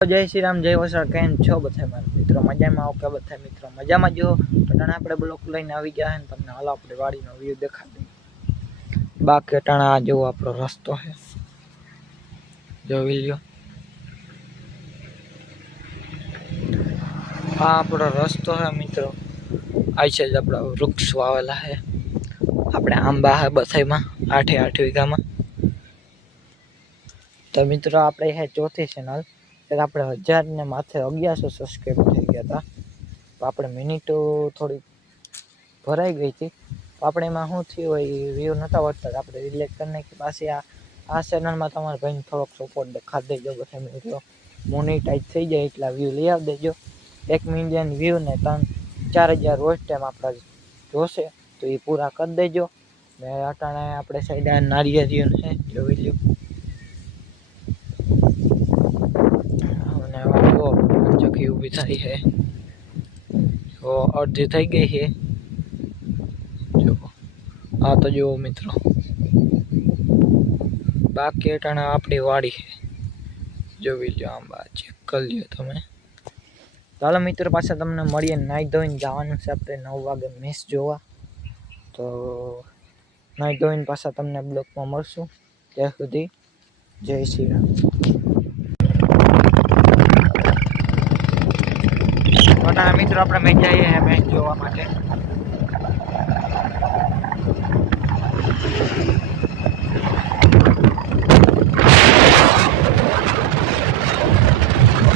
जय श्री राम जय वसर केम छो बधाय मारा मित्रों मजा में आओ के बधाय मित्रों मजा में जो तो टाणा आपणे ब्लॉक लईने આવી ગયા है तमने हाल आपणे वाड़ीनो व्यू देखा दे बाकी टाणा जो आपणो रस्तो है જોઈ લ્યો आ आपणो रस्तो है मित्रों आई छे आपणा वृक्ष वावेला है आपणे आंबा है बथाईमां 8 वीघा में तो मित्रों आपणे है चौथी चैनल આપણે 1000 ને માથે 1100 સબસ્ક્રાઇબ થઈ ગયા હતા તો આપણે મિનિટ થોડી ભરાઈ ગઈ હતી તો આપણે એમાં શું થયું હોય વ્યૂ નતા વધતા આપણે રિલેક્ટ કરીને કે પાછી આ ચેનલમાં તમારા ભાઈને થોડોક સપોર્ટ દેખા દેજો બધા મિત્રો મોનેટાઈઝ થઈ જાય એટલા વ્યૂ લઈ આવ દેજો 1 મિલિયન વ્યૂ ને 3-4000 વોચ ટાઈમ આપણા જોશે તો એ પૂરા કરી દેજો ને અટાણે આપણે સાઈડ નારિયેળીઓ છે જોઈ લ્યો चौकी उभी थी है तो अर्धी थी गई है जो आ तो जो मित्रों बाकी टाणा अपनी वाड़ी है जो भी लो आंबा चेक कर लियो तमे चालो मित्रों पास तमने मळीए नाई धोईने जवानुं छे आपणे 9 वागे मैच जोवा तो नाई धोईने पाछा तमने ब्लॉक में मळशुं त्यां सुधी जय श्री राम मित्रों अपने मैच जाइए हैं मैच जोवा माटे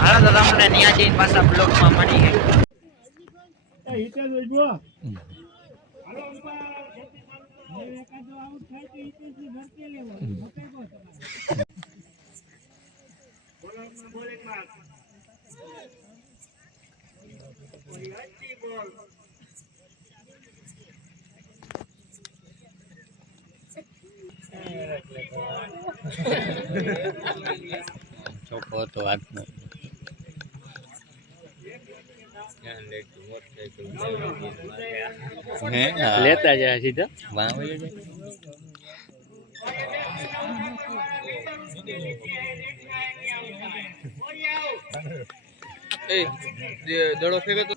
हालो दादा हमने निया जईने पाछा ब्लॉक में मळी है ચોખ્ખો તો વાત ન લેતા જાય સીધા દડો ફેંકે તો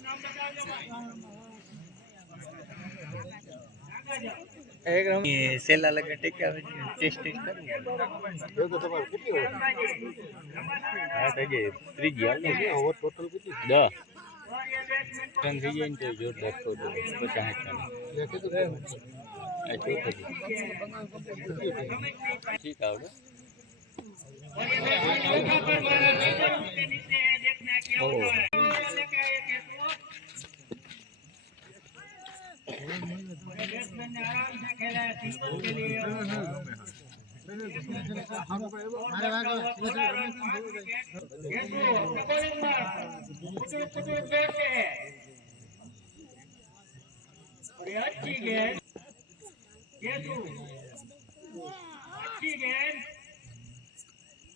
सेला लगे टेका टेस्ट कर जो तो તમારે કેટલી હોય આ તો જે ત્રીજી હાલ ને ઓવર ટોટલ કેટલી 10 ટન થઈ જાય ને તો જોરદાર તો 50 ટન એ કીધું રહે આ ચોથી ઠીક આવડે ઓ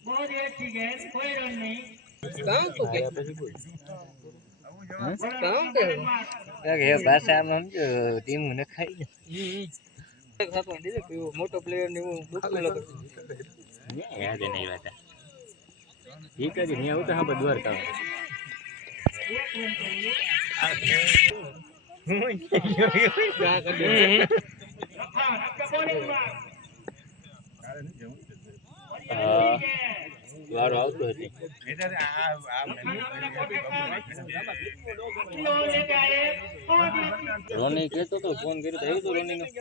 बहुत अच्छी गेंद कोई रन नहीं भाषा समझो टीम ने खाई मोटो प्लेयर ने याद नहीं आता ठीक है नहीं होता हाँ द्वार का वारो आवतो हती रोनी कहतो तो फोन कर्यो तो तो रोनी नो ओ